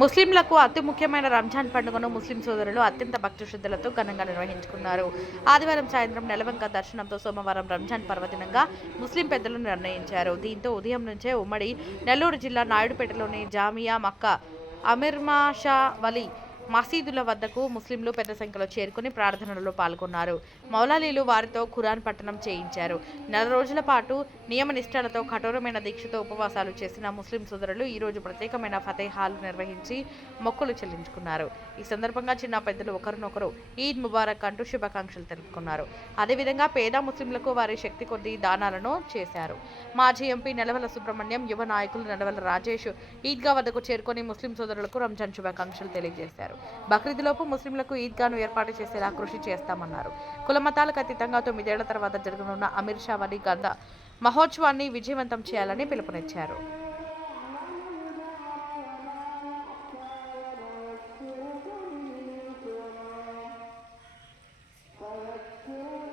ముస్లింలకు అతి ముఖ్యమైన రంజాన్ పండుగను ముస్లిం సోదరులు అత్యంత భక్తి శ్రద్ధలతో ఘనంగా నిర్వహించుకున్నారు. ఆదివారం సాయంత్రం నెలవంక దర్శనంతో సోమవారం రంజాన్ పర్వదినంగా ముస్లిం పెద్దలు నిర్ణయించారు. దీంతో ఉదయం నుంచే ఉమ్మడి నెల్లూరు జిల్లా నాయుడుపేటలోని జామియా మక్కా అమీర్షా వలి మసీదుల వద్దకు ముస్లింలు పెద్ద సంఖ్యలో చేరుకుని ప్రార్థనలలో పాల్గొన్నారు. మౌలాలీలు వారితో ఖురాన్ పఠనం చేయించారు. 4 రోజుల పాటు నియమనిష్టలతో కఠోరమైన దీక్షతో ఉపవాసాలు చేసిన ముస్లిం సోదరులు ఈరోజు ప్రత్యేకమైన ఫతేహాలు నిర్వహించి మొక్కులు చెల్లించుకున్నారు. ఈ సందర్భంగా చిన్న పెద్దలు ఒకరినొకరు ఈద్ ముబారక్ అంటూ శుభాకాంక్షలు తెలుపుకున్నారు. అదేవిధంగా పేద ముస్లింలకు వారి శక్తి కొద్దీ దానాలను చేశారు. మాజీ ఎంపీ నెలవల సుబ్రహ్మణ్యం, యువ నాయకులు నెలవల రాజేష్ ఈద్గా వద్దకు చేరుకొని ముస్లిం సోదరులకు రంజాన్ శుభాకాంక్షలు తెలియజేశారు. బక్రీద్లోపు ముస్లింలకు ఈద్గాను ఏర్పాటు చేసేలా కృషి చేస్తామన్నారు. కులమతాలకు అతీతంగా 9 ఏళ్ల తర్వాత జరగనున్న అమీర్షా వలి గంధ మహోత్సవాన్ని విజయవంతం చేయాలని పిలుపునిచ్చారు. Good.